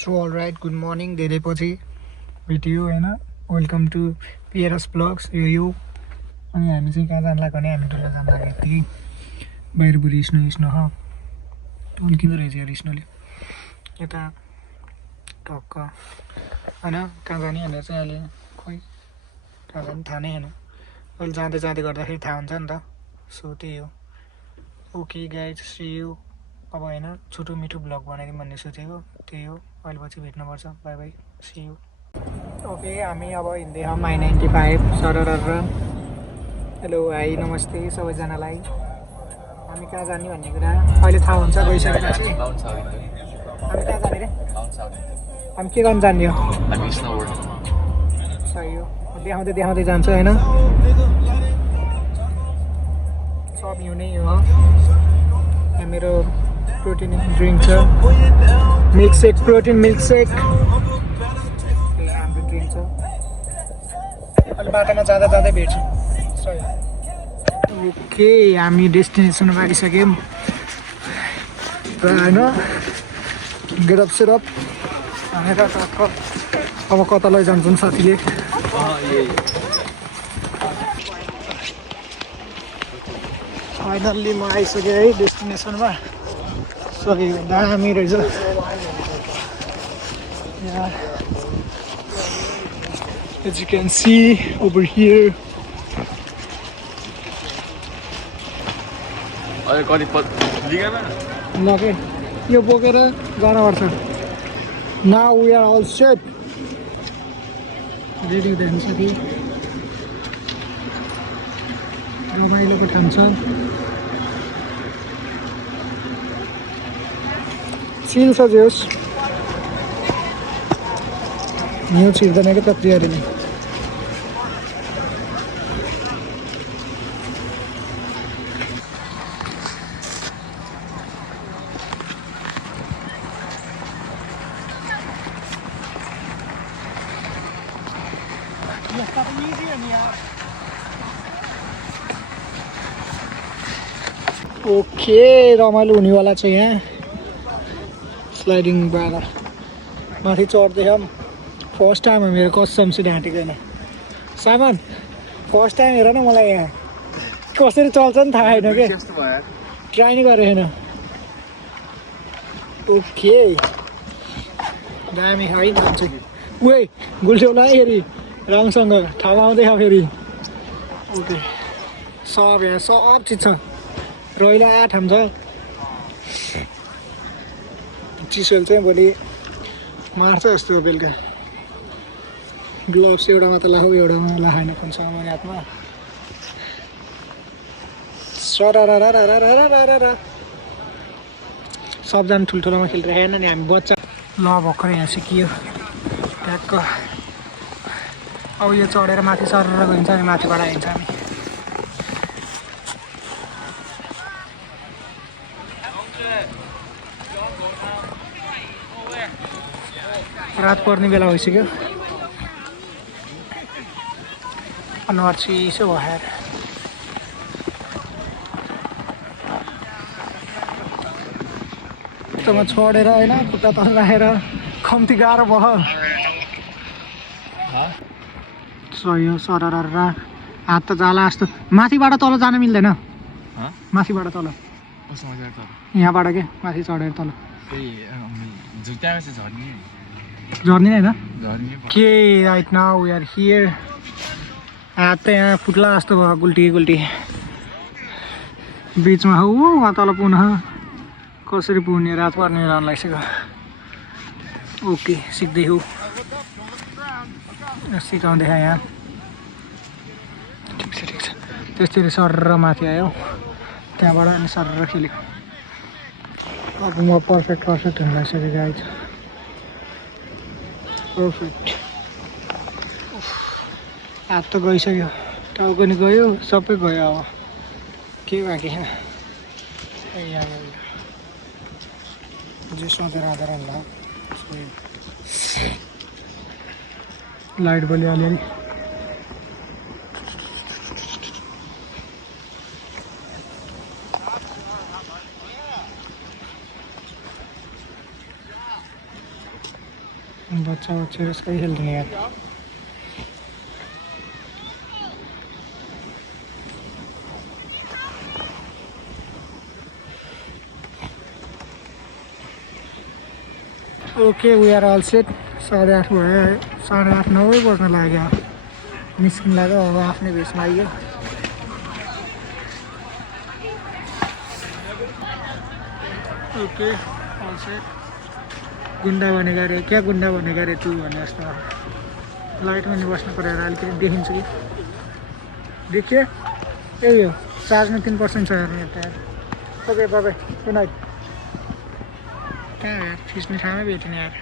So all right good morning धेरै पछि भेटियो होइन वेलकम टु पिएरएस ब्लग्स यो अनि हामी चाहिँ कहाँ जानु लाग्यो भने हामी डल्लो जानु लागेको थियौँ बाहिरभरि स्नो अल्किँदो रहेछ यार स्नोले यता टक्क होइन कहाँ जाने भनेर चाहिँ अहिले खोइ कहाँ जाने थाहा नै छैन अहिले जाँदै गर्दाखेरि थाहा हुन्छ नि त सो त्यही हो ओके गाइज सी यू अब होइन छोटो मिठो ब्लग बनाइदिउँ भन्ने सोचेको त्यही हो अहिले पछि भेट्नुपर्छ bye bye see you okay हामी अब हिँड्दैछौँ I-95 सरर हेलो हाई नमस्ते सबैजनालाई हामी कहाँ जाने भन्ने कुरा अहिले थाहा हुन्छ गइसकेपछि हामी कहाँ जाने रे हामी के गर्नु जाने हो सही हो देखाउँदै जान्छ होइन सब हिँड्नै हो यहाँ मेरो प्रोटिन ड्रिङ्क छ प्रोटिन मिल्क सेक हाम्रो ड्रिङ्क छ अहिले बाटोमा जाँदै भेट्छु ओके हामी डेस्टिनेसनमा आइसक्यौँ र होइन गेटअप सेटअप भनेर अब कता लैजान्छन् साथीले फाइनल्ली म आइसकेँ है डेस्टिनेसनमा सही दामी रहेछ as you can see over here लगे यो बोकेर जानुपर्छ now we are all set ready हुँदैछ कि रमाइलोको ठाउँ छ चिल छ जोस् हिउँ छिर्दैन क्या त प्रियरीले ओके रमाइलो हुनेवाला छ यहाँ स्लाइडिङ बाँदा माथि चढ्दैछौँ फर्स्ट टाइम हो मेरो कसम चाहिँ ढाँटेको सामान फर्स्ट टाइम हेर न मलाई यहाँ कसरी चल्छ नि थाहा छैन क्या ट्राई नै गरेको छैन ओके दामी है मान्छे उही गुल्छेउला हेरी राम्रोसँग ठाउँमा आउँदैछ फेरि ओके सब यहाँ सब चिज छ रहिला ठाउँ छ चिसोले चाहिँ भोलि मार्छ जस्तो बेलुका ग्लोभ्स एउटामा त लाऊ एउटामा लाएन कुनसँग मैले हातमा सरारा सबजना ठुल्ठुलोमा खेलिरहेन नि हामी बच्चा ल भर्खरै यहाँ सिकियो ट्याक्क अब यो चढेर माथि सरेर गइन्छ अनि माथिबाट आइन्छ हामी रात पर्ने बेला भइसक्यो अनुहार चिसो भयो म छोडेर होइन खुट्टा तल राखेर कम्ती गाह्रो भयो सही हो सरर हात त जाला जस्तो माथिबाट तल जान मिल्दैन माथिबाट तल यहाँबाट के माथि चढेर तल झर्ने होइन के right now we are here हात त यहाँ फुट्ला जस्तो भयो गुल्टी बिचमा हो वहाँ तल पुनः कसरी पुग्ने रात पर्ने रहन लागिसक्यो ओके सिक्दै हो सिकाउँदै यहाँ ठिक छ त्यसरी सरेर माथि आयो त्यहाँबाट अनि सरेर खेल्यो अब म पर्फेक्ट हुन लागिसक्यो गाइज पर्फेक्ट हात त गइसक्यो टाउको पनि गयो सबै गयो अब के बाँकी छैन जे सोचेर आएर लाइट बल्यो अलिअलि बच्चा बच्चे सही खेल रहे हैं यार। Okay we are all set. 8:30 भयो है, 8:30 9 बज्न लाग्यो। निस्किन लाग्यो, अब आफ्नै भेषमा आइयो। Okay all set. गुन्डा बनेगा रे, क्या गुन्डा बनेगा रे तू भने जस्तो। लाइटमा नि बस्नु पऱ्यो र अलिकति देखिन्छ कि देखियो। यही हो, चार्जमा 3% छ हेर्नु यता यार। Okay by by, good night. कहाँ यार, खिच्ने ठाउँमै भेटेन यार।